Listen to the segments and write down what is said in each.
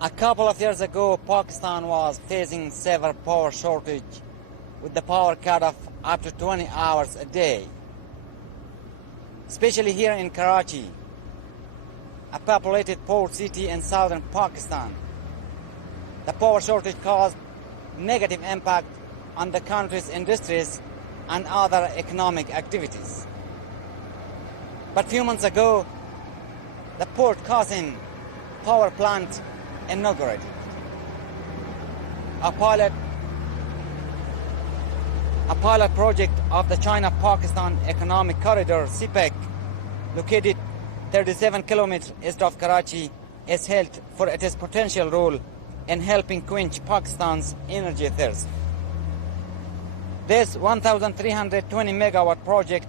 A couple of years ago, Pakistan was facing severe power shortage with the power cut of up to 20 hours a day. Especially here in Karachi, a populated port city in southern Pakistan. The power shortage caused negative impact on the country's industries and other economic activities. But few months ago, the Port Qasim power plant inaugurated. A pilot project of the China-Pakistan Economic Corridor, CPEC, located 37 kilometers east of Karachi, is held for its potential role in helping quench Pakistan's energy thirst. This 1,320 megawatt project,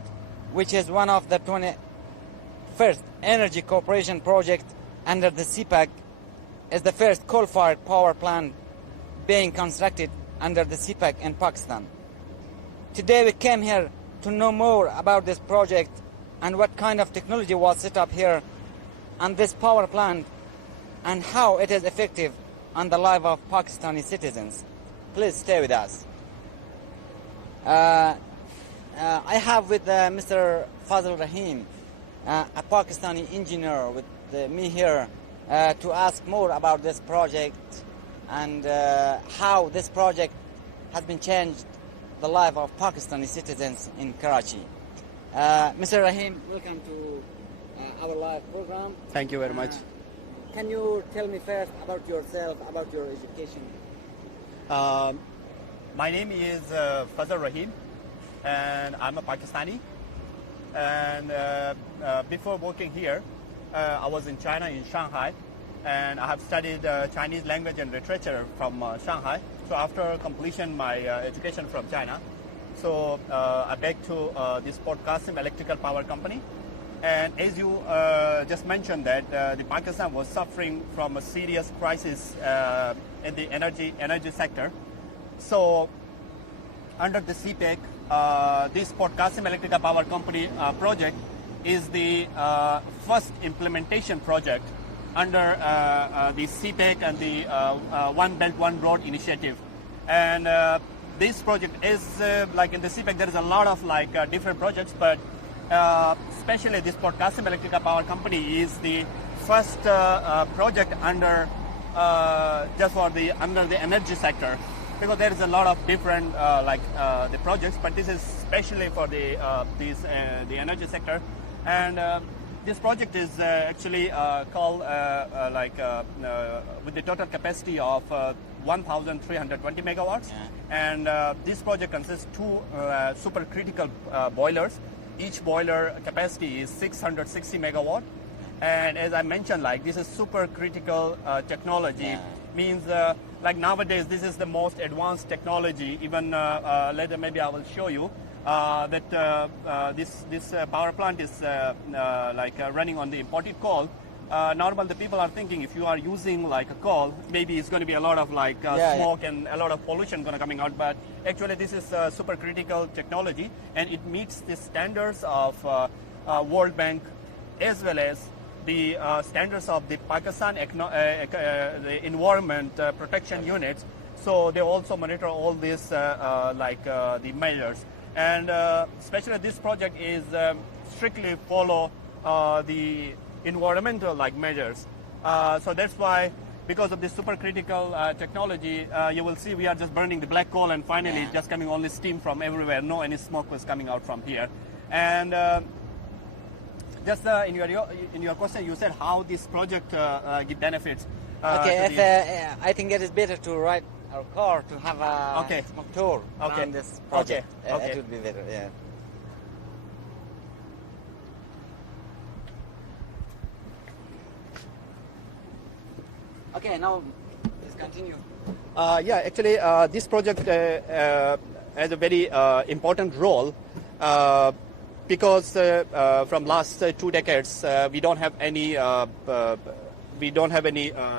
which is one of the 21st energy cooperation project under the CPEC, is the first coal-fired power plant being constructed under the CPEC in Pakistan. Today we came here to know more about this project and what kind of technology was set up here on this power plant and how it is effective on the life of Pakistani citizens. Please stay with us. I have with Mr. Fazl Rahim, a Pakistani engineer with me here to ask more about this project and how this project has been changed the life of Pakistani citizens in Karachi. Mr. Rahim, welcome to our live program. Thank you very much. Can you tell me first about yourself, about your education? My name is Fazl Rahim, and I'm a Pakistani. And before working here, I was in China, in Shanghai, and I have studied Chinese language and literature from Shanghai. So after completion my education from China, so I back to this Port Qasim electrical power company. And as you just mentioned that the Pakistan was suffering from a serious crisis in the energy sector. So under the CPEC, this Port Qasim electrical power company project is the first implementation project under the CPEC and the One Belt One Road initiative. And this project is like in the CPEC there is a lot of like different projects, but especially this Port Qasim electrical power company is the first project under under the energy sector, because there is a lot of different the projects, but this is especially for the the energy sector. And this project is actually called with the total capacity of 1,320 megawatts. Yeah. And this project consists two supercritical boilers. Each boiler capacity is 660 megawatt. And as I mentioned, like this is supercritical technology. Yeah. Means like nowadays this is the most advanced technology. Even later maybe I will show you that this power plant is running on the imported coal. Normal the people are thinking if you are using like a coal, maybe it's going to be a lot of smoke and a lot of pollution going to coming out. But actually this is supercritical technology, and it meets the standards of World Bank as well as the standards of the Pakistan the environment protection units. So they also monitor all this the measures. And especially this project is strictly follow the environmental measures. So that's why, because of this supercritical technology, you will see we are just burning the black coal, and finally just coming only steam from everywhere. No any smoke was coming out from here. And just in your question, you said how this project give benefits. Okay, I think it is better to ride our car to have a smoke tour around this project. Okay. It would be better, yeah. Okay, now let's continue. Actually, this project has a very important role because from last 2 decades we don't have any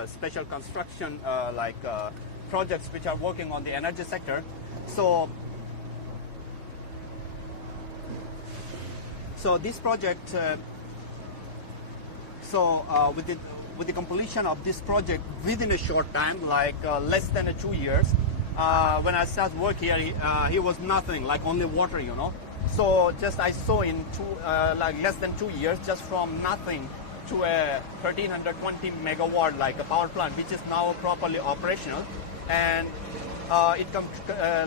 special construction projects which are working on the energy sector. So this project, with with the completion of this project within a short time, like less than 2 years. When I started work here, he was nothing, like only water, you know. So just I saw in like less than 2 years, just from nothing to a 1320 megawatt like a power plant, which is now properly operational, and it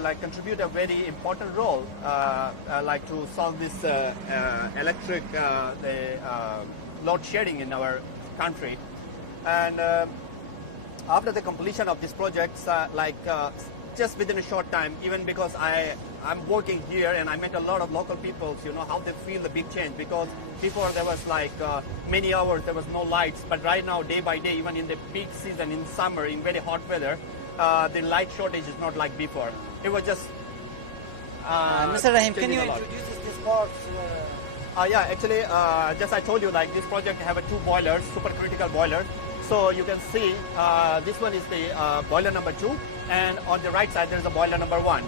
like contribute a very important role, like to solve this electric load shedding in our country. And after the completion of these projects, just within a short time, even because I'm working here and I met a lot of local people, you know, how they feel the big change, because before there was like many hours, there was no lights, but right now, day by day, even in the peak season, in summer, in very hot weather, the light shortage is not like before. It was just... Mr. Rahim, can you introduce this part? Yeah, actually, just I told you, like this project have 2 boilers, supercritical boilers. So you can see this one is the boiler number 2, and on the right side there's a boiler number 1.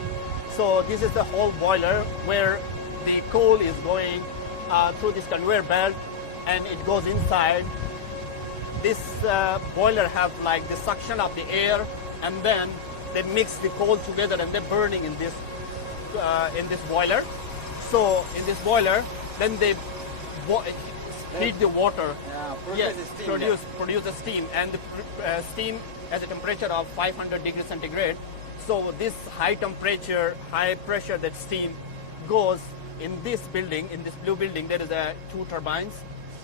So this is the whole boiler where the coal is going through this conveyor belt and it goes inside. This boiler have like the suction of the air, and then they mix the coal together and they're burning in this boiler. So in this boiler, then they heat the water. Produce the steam, and the steam has a temperature of 500 degrees centigrade. So this high temperature, high pressure, that steam goes in this building, in this blue building. There is 2 turbines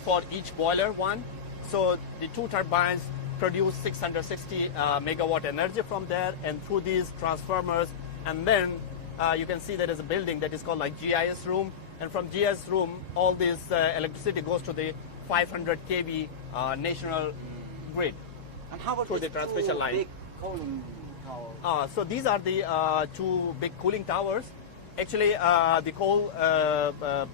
for each boiler one. So the 2 turbines produce 660 megawatt energy from there, and through these transformers. And then you can see there is a building that is called like GIS room, and from GIS room all this electricity goes to the 500 kV national grid. And how about through the transmission line? Big cooling towers? So these are the 2 big cooling towers. Actually, the coal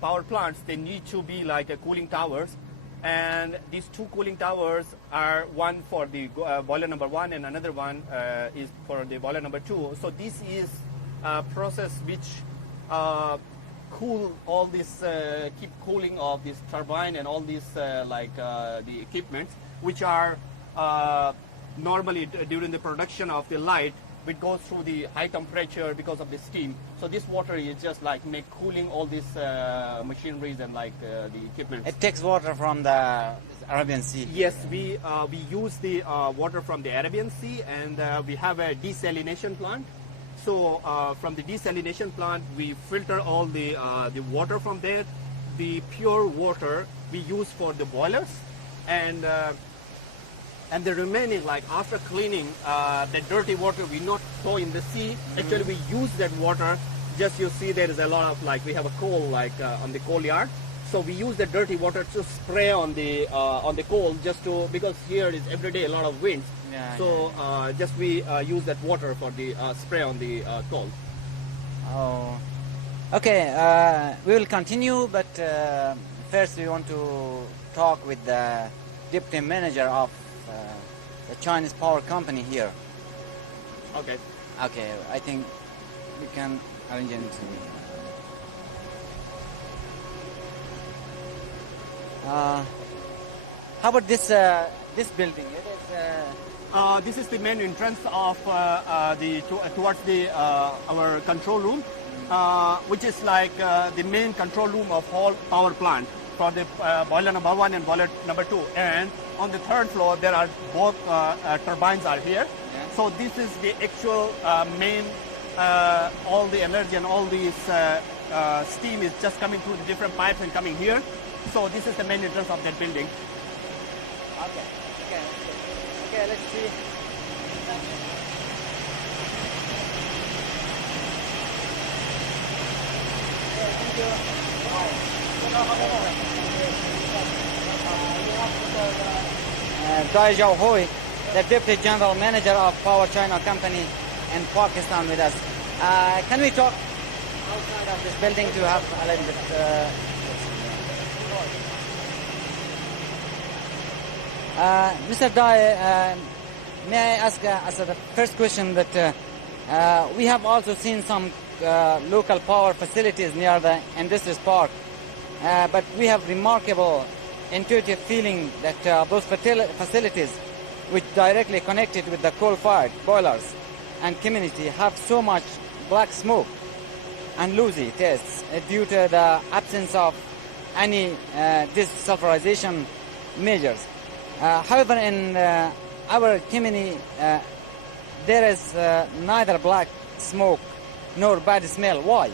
power plants, they need to be like cooling towers. And these 2 cooling towers are one for the boiler number 1, and another one is for the boiler number 2. So this is a process which cool all this, keep cooling of this turbine and all these the equipment, which are normally during the production of the light, which goes through the high temperature because of the steam. So this water is just like make cooling all these machineries and like the equipment. It takes water from the Arabian Sea. Yes, we use the water from the Arabian Sea, and we have a desalination plant. So from the desalination plant, we filter all the water from there. The pure water we use for the boilers, and the remaining, like after cleaning, the dirty water we not throw in the sea. Actually, we use that water. Just you see there is a lot of like we have a coal like on the coal yard. So we use the dirty water to spray on the coal, just to, because here is every day a lot of wind. Just we use that water for the spray on the coal. Oh, okay. We will continue, but first we want to talk with the deputy manager of the Chinese power company here. Okay. Okay, I think we can arrange an interview. How about this building? It is. This is the main entrance of towards the our control room, which is like the main control room of whole power plant for the boiler number 1 and boiler number 2. And on the 3rd floor, there are both turbines are here. Yeah. So this is the actual main. All the energy and all this steam is just coming through the different pipes and coming here. So this is the main entrance of that building. Okay, let's see. Dai Xiaohui, the Deputy General Manager of Power China Company in Pakistan with us. Can we talk outside of this building to have a little bit... Mr. Dai, may I ask as the first question that we have also seen some local power facilities near the industries park, but we have remarkable intuitive feeling that those facilities which directly connected with the coal-fired boilers and community have so much black smoke and loosey tastes due to the absence of any desulfurization measures. However, in our community, there is neither black smoke nor bad smell. Why?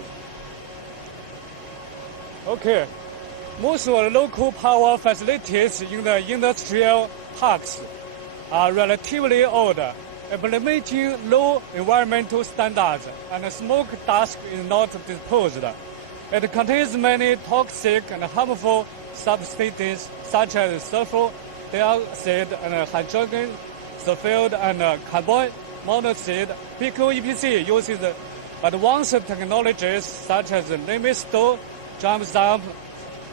Okay. Most of the local power facilities in the industrial parks are relatively old, implementing low environmental standards, and smoke dust is not disposed. It contains many toxic and harmful substances such as sulfur dioxide and hydrogen sulfide and carbon monoxide. PQEPC uses advanced technologies such as limit store, jump dump,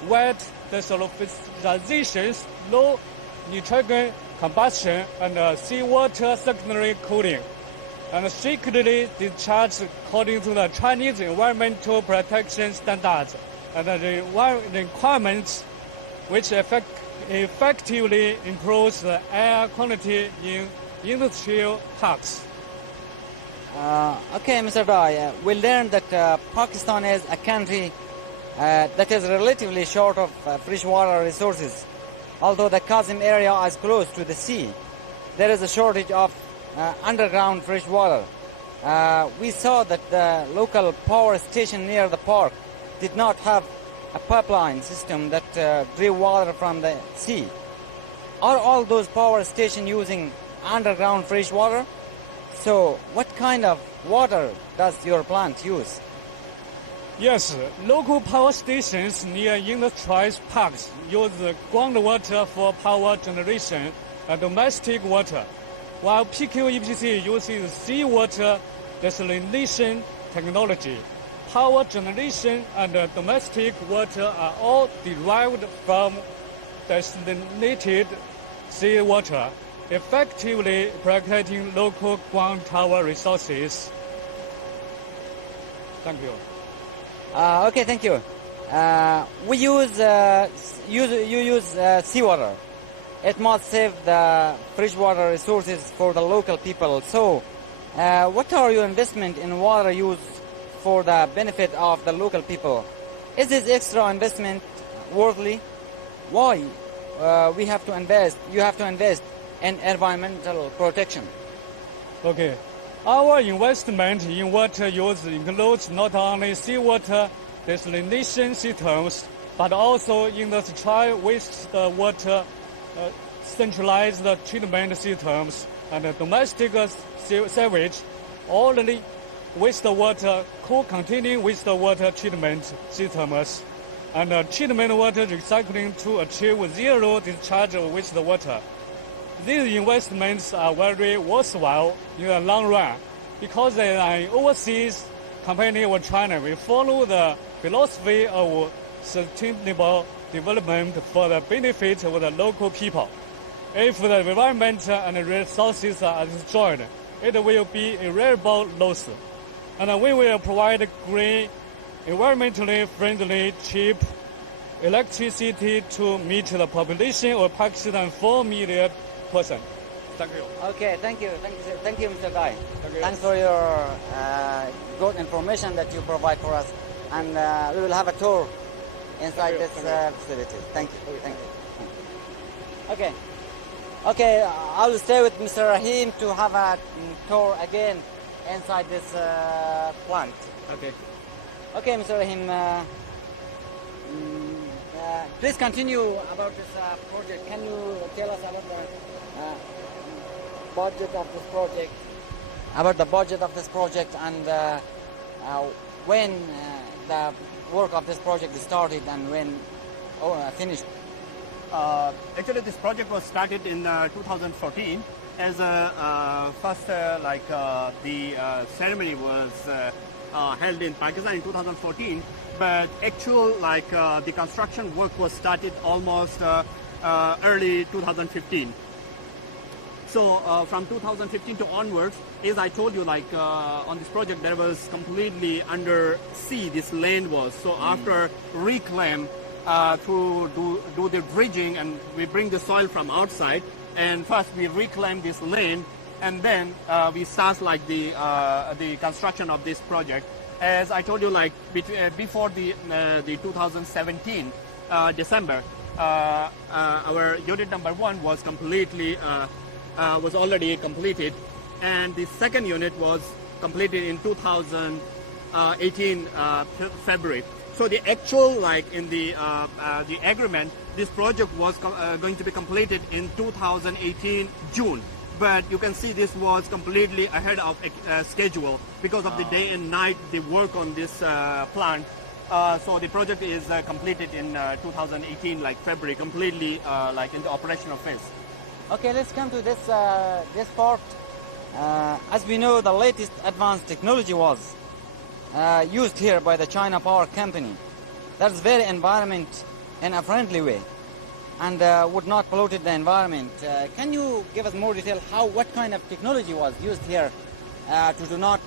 wet desulfurization, low nitrogen combustion, and seawater secondary cooling, and strictly discharged according to the Chinese environmental protection standards and the requirements, which effectively improves the air quality in industrial parks. Okay, Mr. Dai, we learned that Pakistan is a country that is relatively short of freshwater resources. Although the Qasim area is close to the sea, there is a shortage of underground fresh water. We saw that the local power station near the park did not have a pipeline system that drew water from the sea. Are all those power stations using underground fresh water? So what kind of water does your plant use? Yes, local power stations near industrial parks use groundwater for power generation and domestic water, while PQEPC uses seawater desalination technology. Power generation and domestic water are all derived from desalinated seawater, effectively protecting local ground tower resources. Thank you. Okay, thank you. We use seawater. It must save the freshwater resources for the local people. So, what are your investment in water use for the benefit of the local people? Is this extra investment worthy? Why we have to invest? You have to invest in environmental protection. Okay. Our investment in water use includes not only seawater desalination systems, but also industrial wastewater centralized treatment systems and domestic sewage, orderly wastewater, co-containing wastewater treatment systems, and treatment water recycling to achieve zero discharge of wastewater. These investments are very worthwhile in the long run because they are an overseas company of China. We follow the philosophy of sustainable development for the benefit of the local people. If the environment and resources are destroyed, it will be irreparable loss. And we will provide green, environmentally friendly, cheap electricity to meet the population of Pakistan 4 million person. Thank you. Okay, thank you, Mr. Dai. Thank you. Thanks for your good information that you provide for us, and we will have a tour inside this facility. Thank you. Okay, I will stay with Mr. Rahim to have a tour again inside this plant. Okay, Mr. Rahim. Please continue about this project. Can you tell us about the budget of this project? About the budget of this project and when the work of this project started and when finished. Actually, this project was started in 2014 as a first the ceremony was held in Pakistan in 2014, but actual the construction work was started almost early 2015. So from 2015 to onwards, as I told you, on this project, there was completely under sea, this land was. So after reclaim to do the dredging, and we bring the soil from outside. And first we reclaim this land, and then we start like the construction of this project. As I told you, like before the 2017 December, our unit number 1 was completely was already completed, and the second unit was completed in 2018 February. So the actual, like in the agreement, this project was going to be completed in 2018 June. But you can see this was completely ahead of schedule because of the day and night they work on this plant. So the project is completed in 2018, like February, completely like in the operational phase. Okay, let's come to this this part. As we know, the latest advanced technology was used here by the China Power Company. That's very environment in a friendly way, and would not pollute the environment. Can you give us more detail what kind of technology was used here to do not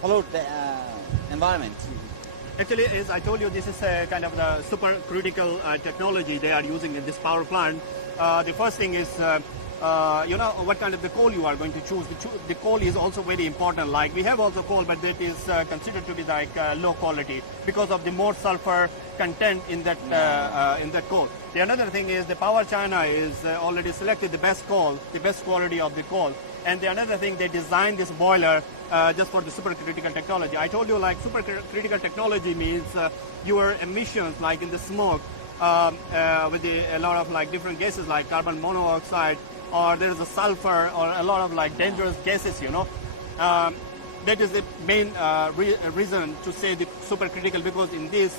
pollute the environment? Actually, as I told you, this is a kind of the super critical technology they are using in this power plant. The first thing is, you know, what kind of the coal you are going to choose. The coal is also very important. Like we have also coal, but that is considered to be like low quality because of the more sulfur content in that coal. The another thing is the Power China is already selected the best coal, the best quality of the coal. And the another thing, they designed this boiler just for the supercritical technology. I told you, like supercritical technology means your emissions, like in the smoke, with a lot of like different gases like carbon monoxide, or there is a sulfur, or a lot of like dangerous gases, you know. That is the main reason to say the supercritical, because in this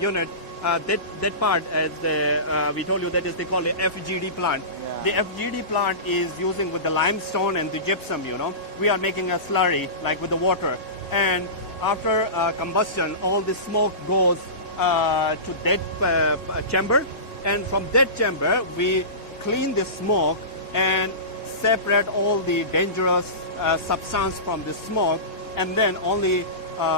unit, that part, as we told you, that is they call it FGD plant. Yeah. The FGD plant is using with the limestone and the gypsum, you know. We are making a slurry, like with the water. And after combustion, all the smoke goes to that chamber. And from that chamber, we clean the smoke and separate all the dangerous substance from the smoke. And then only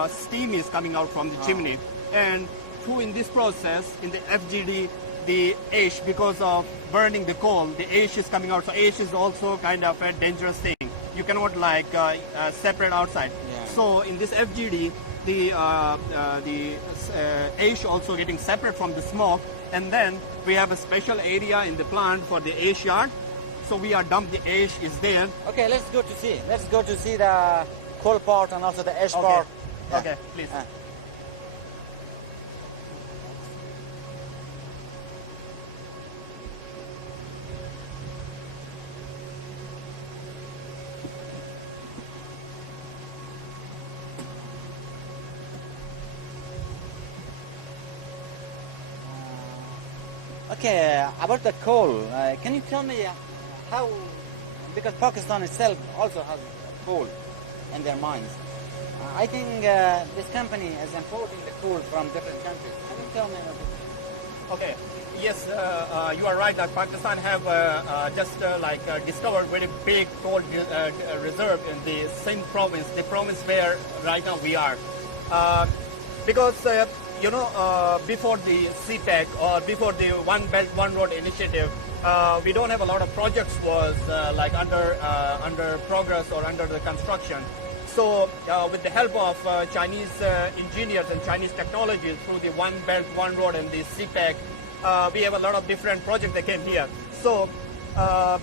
steam is coming out from the chimney. And in this process, in the FGD, the ash, because of burning the coal, the ash is coming out. So ash is also kind of a dangerous thing. You cannot like separate outside. Yeah. So in this FGD, the ash also getting separate from the smoke, and then we have a special area in the plant for the ash yard. So we are dump the ash is there. Okay, let's go to see. Let's go to see the coal part and also the ash part. Yeah. Okay, please. Okay, about the coal, can you tell me how, because Pakistan itself also has coal in their mines. I think this company is importing the coal from different countries. Can you tell me about it? Okay, yes, you are right that Pakistan have just discovered very big coal reserve in the same province, the province where right now we are. Because you know, before the CPEC or before the One Belt One Road initiative, we don't have a lot of projects was like under progress or under the construction. So with the help of Chinese engineers and Chinese technologies through the One Belt One Road and the CPEC, we have a lot of different projects that came here. So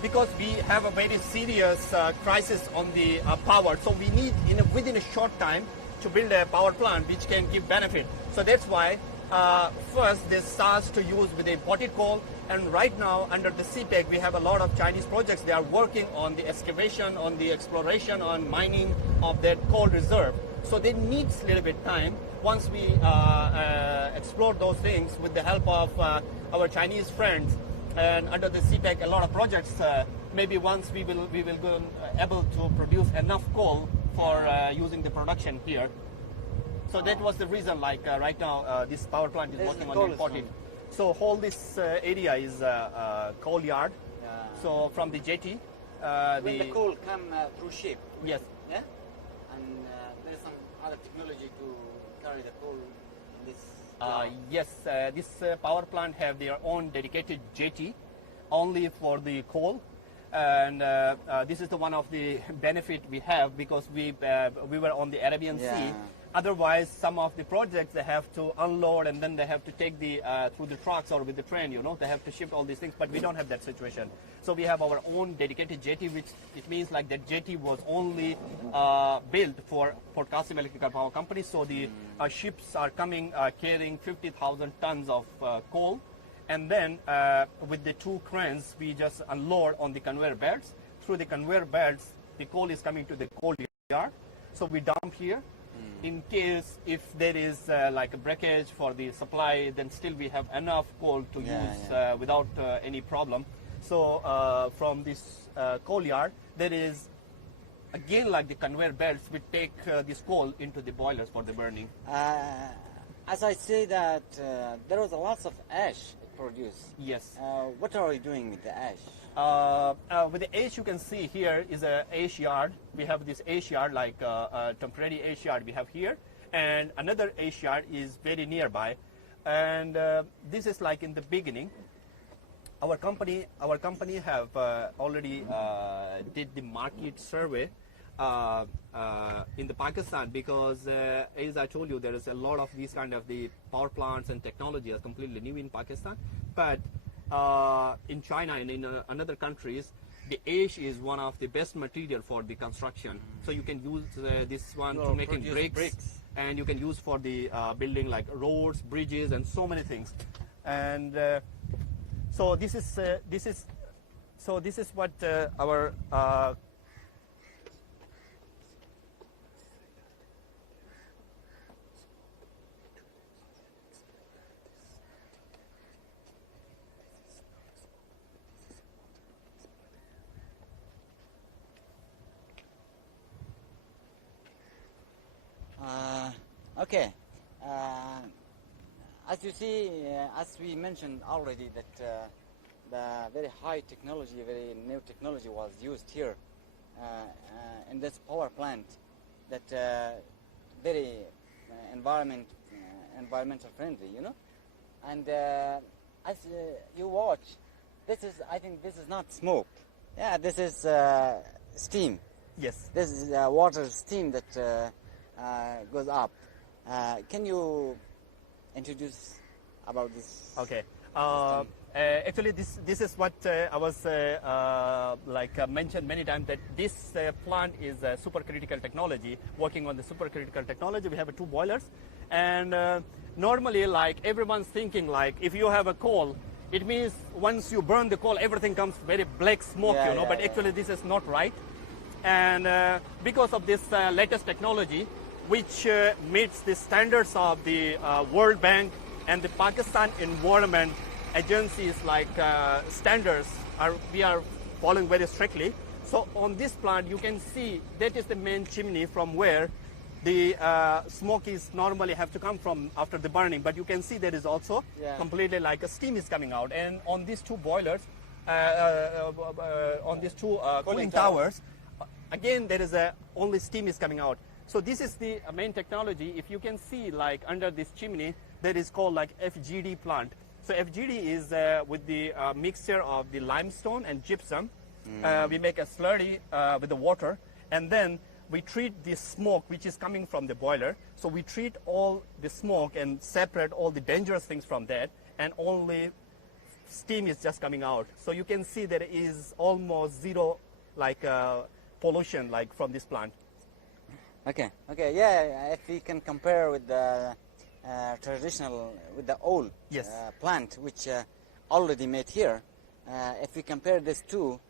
because we have a very serious crisis on the power, so we need within a short time to build a power plant which can give benefit. So that's why first this starts to use with imported coal, and right now under the CPEC we have a lot of Chinese projects. They are working on the excavation, on the exploration, on mining of that coal reserve. So they need a little bit time. Once we explore those things with the help of our Chinese friends, and under the CPEC a lot of projects, maybe once we will be able to produce enough coal for using the production here. So that was the reason, like right now this power plant is working on the imported. So whole this area is coal yard. Yeah. So from the jetty, when the coal come through ship. Yes. Yeah. And there is some other technology to carry the coal in this. Yes, this power plant have their own dedicated jetty only for the coal. And this is the one of the benefit we have because we were on the Arabian Sea. Otherwise, some of the projects they have to unload and then they have to take the through the trucks or with the train. You know, they have to shift all these things. But we don't have that situation. So we have our own dedicated jetty, which it means like that jetty was only built for Port Qasim Electrical Power Company. So the ships are coming carrying 50,000 tons of coal. And then with the two cranes, we just unload on the conveyor belts. Through the conveyor belts, the coal is coming to the coal yard. So we dump here. In case if there is like a breakage for the supply, then still we have enough coal to use without any problem. So from this coal yard, there is again like the conveyor belts, we take this coal into the boilers for the burning. As I say that there was a lots of ash produced. Yes. What are you doing with the ash? With the ash, you can see here is a ash yard. We have this ash yard, like a temporary ash yard we have here, and another ash yard is very nearby. And this is like in the beginning. Our company have already did the market survey in the Pakistan because as I told you, there is a lot of these kind of the power plants and technology are completely new in Pakistan. But in China and in other countries, the ash is one of the best material for the construction. So you can use this one to making bricks, and you can use for the building like roads, bridges, and so many things. And so this is what our Okay. As you see, as we mentioned already, that the very high technology, very new technology was used here in this power plant. That very environmental friendly, you know. And as you watch, I think this is not smoke. Yeah, this is steam. Yes. This is water steam that goes up. Can you introduce about this? Okay. Actually, this is what I was mentioned many times, that this plant is a supercritical technology. Working on the supercritical technology, we have two boilers, and normally, like everyone's thinking, like if you have a coal, it means once you burn the coal, everything comes very black smoke, you know. But actually, this is not right, and because of this latest technology, which meets the standards of the World Bank and the Pakistan Environment Agencies like standards, we are following very strictly. So on this plant, you can see that is the main chimney from where the smoke is normally have to come from after the burning. But you can see there is also completely like a steam is coming out. And on these two boilers, on these two cooling towers, again there is only steam is coming out. So this is the main technology. If you can see, like under this chimney, there is called like FGD plant. So FGD is with the mixture of the limestone and gypsum. We make a slurry with the water, and then we treat the smoke which is coming from the boiler. So we treat all the smoke and separate all the dangerous things from that, and only steam is just coming out. So you can see there is almost zero like pollution like from this plant. Okay, yeah, if we can compare with the traditional, with the old plant, which already made here, if we compare this two,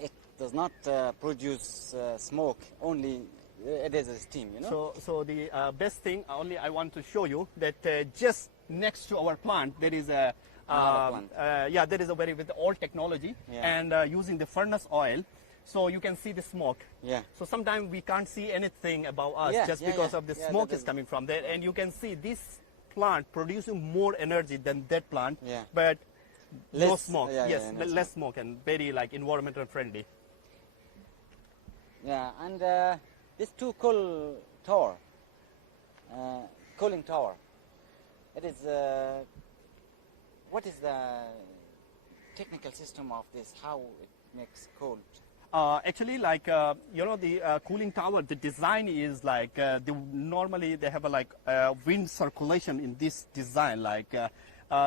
it does not produce smoke, only it is a steam, you know. So the best thing, only I want to show you that just next to our plant, there is a, there is a very with old technology and using the furnace oil. So you can see the smoke. Yeah. So sometimes we can't see anything about us just because of the smoke is coming from there. And you can see this plant producing more energy than that plant, but no smoke. Less smoke and very like environmental friendly. Yeah, and this two cooling tower, It is. What is the technical system of this? How it makes cold? Actually, like the cooling tower, the design is like normally they have a wind circulation in this design. Like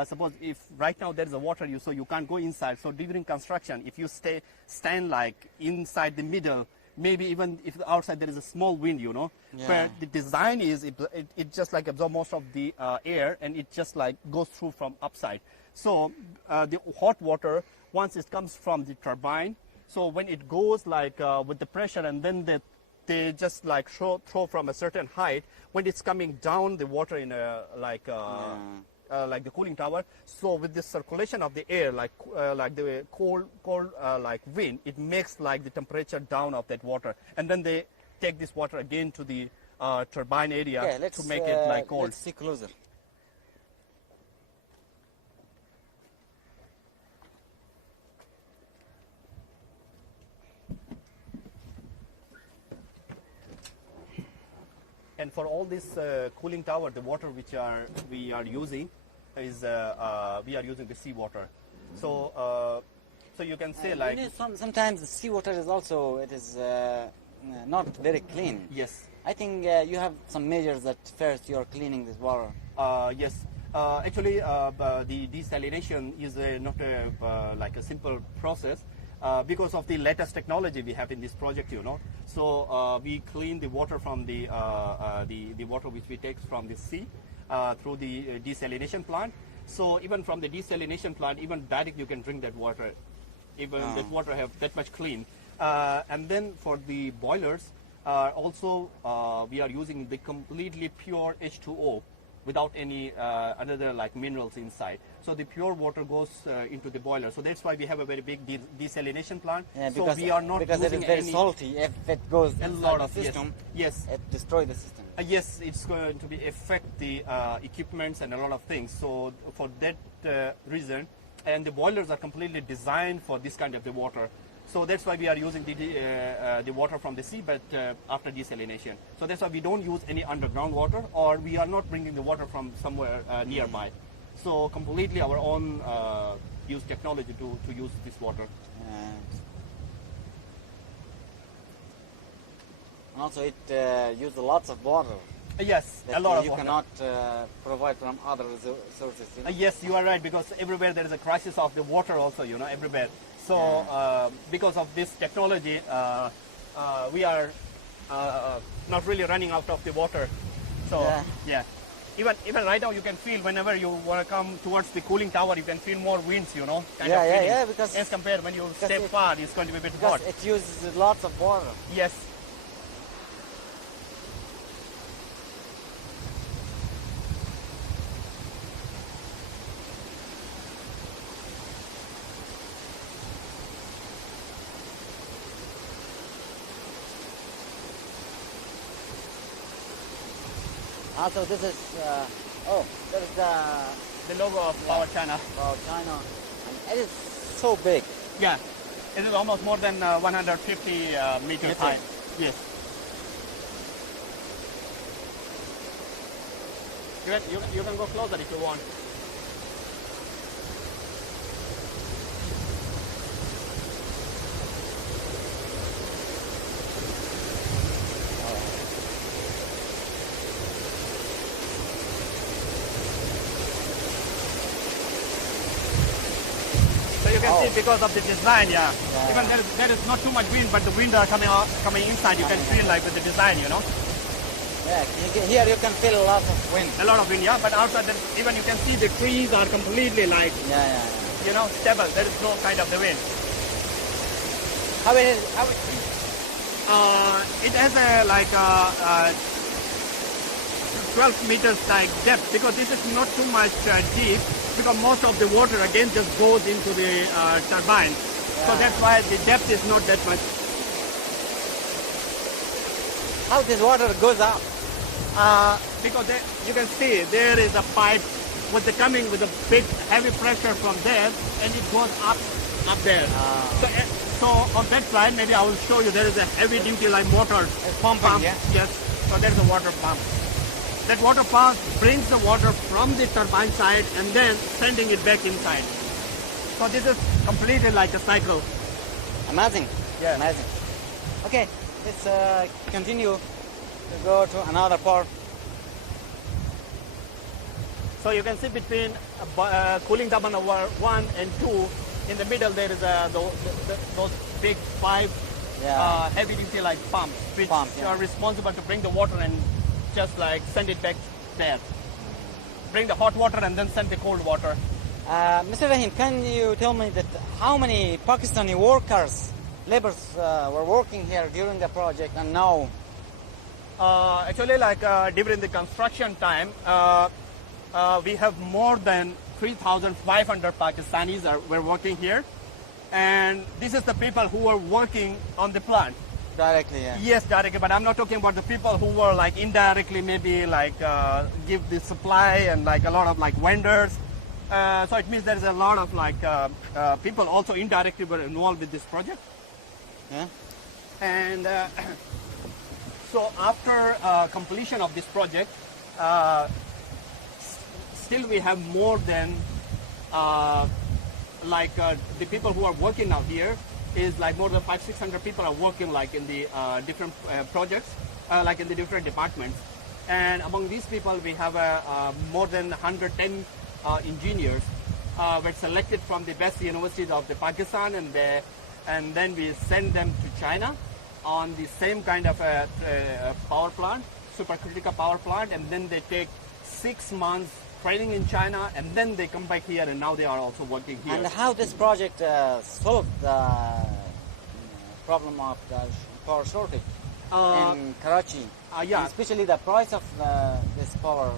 suppose if right now there is a water, so you can't go inside. So during construction, if you stand like inside the middle, maybe even if outside there is a small wind, Yeah. But the design is it just like absorb most of the air, and it just like goes through from upside. So the hot water, once it comes from the turbine, so when it goes like with the pressure, and then they just like throw from a certain height, when it's coming down the water in a like the cooling tower. So with the circulation of the air, like the cold like wind, it makes like the temperature down of that water, and then they take this water again to the turbine area Okay, to make it like cold. Let's see closer. And for all this cooling tower, the water which we are using is we are using the seawater. So so you can say like sometimes the seawater is also not very clean. yes. I think you have some measures that first you are cleaning this water. Yes. Actually, the desalination is not like a simple process because of the latest technology we have in this project, So we clean the water from the water which we take from the sea through the desalination plant. So even from the desalination plant, even direct you can drink that water. Even that water have that much clean. And then for the boilers, also we are using the completely pure H2O without any other like minerals inside. So the pure water goes into the boiler. So that's why we have a very big desalination plant. Yeah, so because, we are not because it using is very any salty. If it goes a inside lot the of system, yes. it destroys the system. Yes, it's going to be affect the equipments and a lot of things. So for that reason, and the boilers are completely designed for this kind of the water. So that's why we are using the water from the sea, but after desalination. So that's why we don't use any underground water, or we are not bringing the water from somewhere nearby. So completely our own use technology to use this water. And also it uses lots of water. Yes, that a lot of you water. cannot provide from other sources. Yes, you are right, because everywhere there is a crisis of the water also, everywhere. So because of this technology, we are not really running out of the water. So yeah. Even right now you can feel whenever you want to come towards the cooling tower, you can feel more winds, kind of feeling. Because as compared when you step far, it's going to be a bit because hot. it uses lots of water. Yes. Also, this is there is The logo of Power China. Power China, and it is so big. Yeah, it is almost more than 150 meters high. Yes. You can go closer if you want. You can see because of the design, even there is not too much wind, but the wind are coming inside. You can feel like with the design, Yeah, here you can feel a lot of wind. A lot of wind, yeah. But outside, even you can see the trees are completely like, stable. There is no kind of the wind. How it is? It has a like 12 meters like depth, because this is not too much deep. Because most of the water again just goes into the turbine. So that's why the depth is not that much. How this water goes up? Because you can see there is a pipe with coming with a big heavy pressure from there, and it goes up there. So on that side, maybe I will show you, there is a heavy duty like motor. It's pumping, yeah? Yes. So there's a water pump. that water pass brings the water from the turbine side and then sending it back inside. So this is completely like a cycle. Amazing. Yeah. Amazing. Okay, let's continue to go to another part. So you can see between cooling turbine number 1 and 2, in the middle there is those big 5 heavy duty like pumps, which are responsible to bring the water and just like send it back there. Bring the hot water and then send the cold water. Mr. Rahim, can you tell me that how many Pakistani workers, laborers were working here during the project and now? Actually, like during the construction time, we have more than 3,500 Pakistanis were working here. And this is the people who were working on the plant. Directly, yeah. Yes, directly, but I'm not talking about the people who were like indirectly maybe like give the supply and like a lot of like vendors. So it means there's a lot of like people also indirectly were involved with this project. Yeah. And so after completion of this project, still we have more than the people who are working now here is like more than 500-600 people are working like in the different projects, like in the different departments. And among these people, we have more than 110 engineers were selected from the best universities of the Pakistan, and then we send them to China on the same kind of power plant, supercritical power plant, and then they take 6 months training in China, and then they come back here, and now they are also working here. And how this project solved the problem of the power shortage in Karachi? Yeah. And especially the price of this power.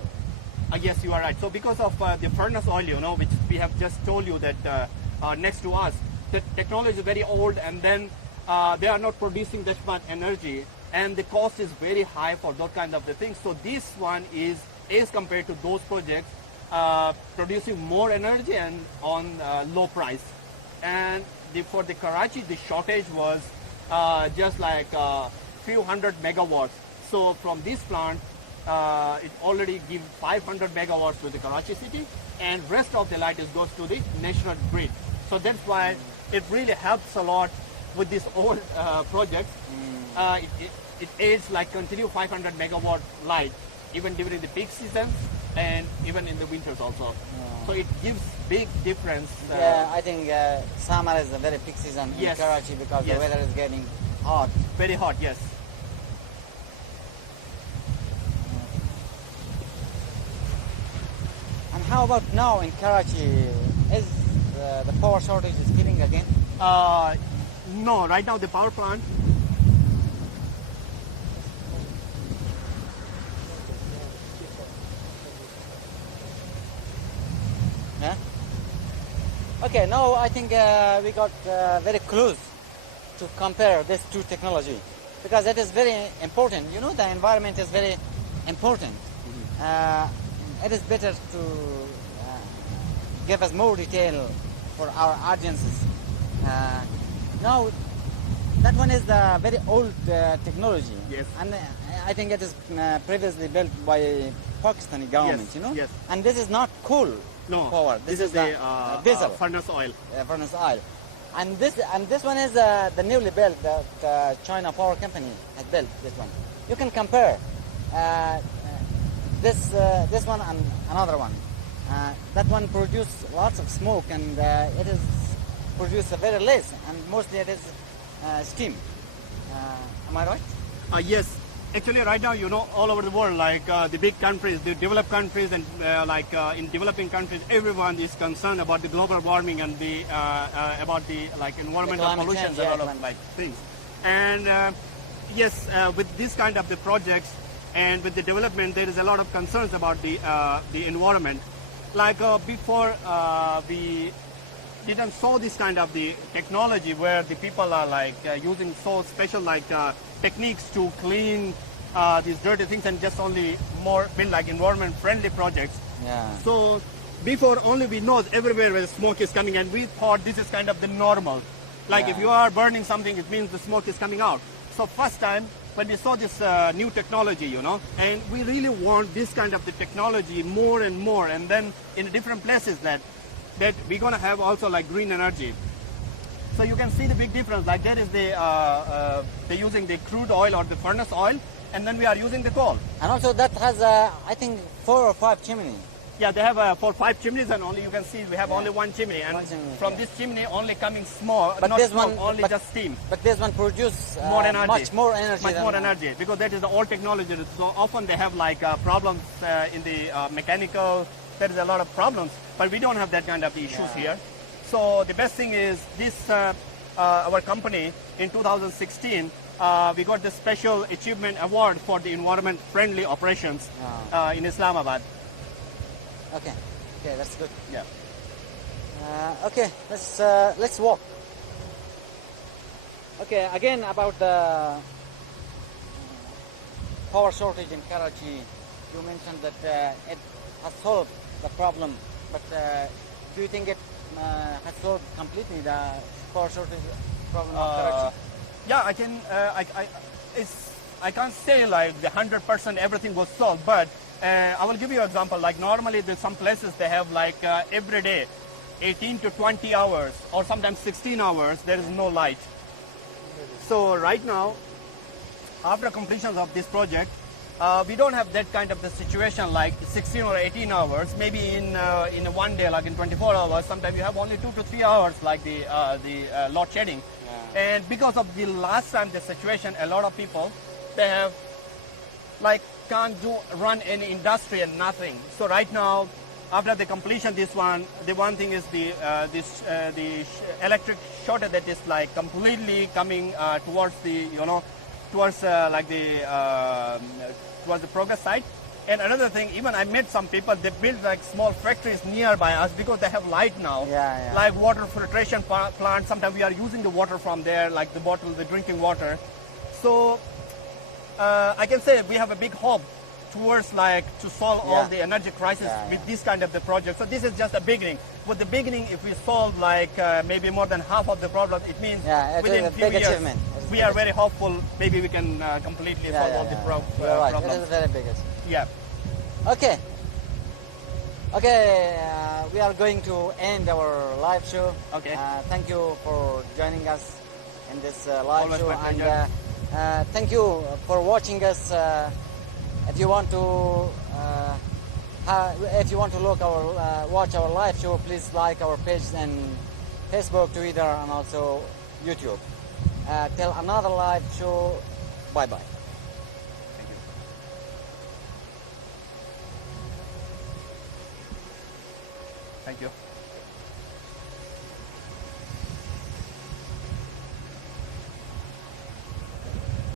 Yes, you are right. So because of the furnace oil, which we have just told you that next to us, the technology is very old, and then they are not producing that much energy, and the cost is very high for those kind of the things. So this one is compared to those projects, producing more energy and on low price. And for the Karachi, the shortage was just like a few hundred megawatts. So from this plant, it already gives 500 megawatts to the Karachi city, and rest of the light goes to the national grid. So that's why it really helps a lot with this old project. It aids like continue 500 megawatt light even during the peak seasons and even in the winters also. So it gives big difference. Yeah, I think summer is a very peak season in Yes. Karachi because Yes. the weather is getting hot. Very hot, yes. And how about now in Karachi? Is the power shortage is killing again? No, right now the power plant, Yeah. Okay, now I think we got very close to compare these two technology because it is very important. You know, the environment is very important. It is better to give us more detail for our audiences. Now, that one is the very old technology. Yes. And I think it is previously built by Pakistani government, Yes, you know? yes. And this is not coal no, power. this is the diesel furnace oil. furnace oil. And this one is the newly built that China Power Company has built. This one, you can compare this one and another one. That one produces lots of smoke, and it is produced very less, and mostly it is steam. Am I right? Yes. Actually, right now, all over the world, like the big countries, the developed countries, and in developing countries, everyone is concerned about the global warming and the about the like environmental climate pollution change, and all yeah, of like things. And yes, with this kind of the projects and with the development, there is a lot of concerns about the environment. Like before, we didn't saw this kind of the technology where the people are like using so special like techniques to clean these dirty things and just only more build like environment friendly projects. Yeah. So before only we know everywhere where the smoke is coming, and we thought this is kind of the normal. Like if Yeah. you are burning something, it means the smoke is coming out. So first time when we saw this new technology, you know, and we really want this kind of the technology more and more, and then in different places that we're going to have also like green energy. So you can see the big difference. Like there is they're using the crude oil or the furnace oil, and then we are using the coal. And also that has, I think, 4 or 5 chimneys. Yeah, they have 4 or 5 chimneys, and only you can see we have Yeah. only one chimney, and One chimney, from yeah. this chimney only coming small, But not this smoke, one- only but- just steam. But this one produces More energy. much more energy. Much than, more energy, because that is the old technology. So often they have like problems in the mechanical. There is a lot of problems, but we don't have that kind of issues Yeah. here. So the best thing is this. Our company in 2016, we got the Special Achievement Award for the environment-friendly operations in Islamabad. Okay, okay, that's good. Yeah. Okay, let's walk. Okay, again about the power shortage in Karachi. You mentioned that it has solved the problem, but do you think it has solved completely the power shortage problem of Karachi? Yeah, I can. I can't say like the 100% everything was solved, but I will give you an example. Like normally, there's some places they have like every day, 18 to 20 hours, or sometimes 16 hours. There is no light. So right now, after completion of this project, we don't have that kind of the situation like 16 or 18 hours. Maybe in one day, like in 24 hours, sometimes you have only 2 to 3 hours, like the load shedding. Yeah. And because of the last time the situation, a lot of people they have like can't run any industry and nothing. So right now, after the completion this one, the one thing is the electric shortage that is like completely coming towards the towards towards the progress side. And another thing, even I met some people, they build like small factories nearby us because they have light now. Yeah, yeah. Like water filtration plant. Sometimes we are using the water from there, like the bottle, the drinking water. So I can say we have a big hope towards like to solve all Yeah. the energy crisis Yeah, with yeah. this kind of the project. So this is just a beginning. With the beginning, if we solve like maybe more than half of the problem, it means Yeah, it within is a few big years achievement. It is a we big are very hopeful. Maybe we can completely solve all the You're right. It problems. is a very big achievement. Yeah. Okay. Okay, we are going to end our live show. Okay. Thank you for joining us in this live Always show, my and pleasure. thank you for watching us. If you want to, watch our live show, please like our page on Facebook, Twitter, and also YouTube. Till another live show. Bye bye. Thank you.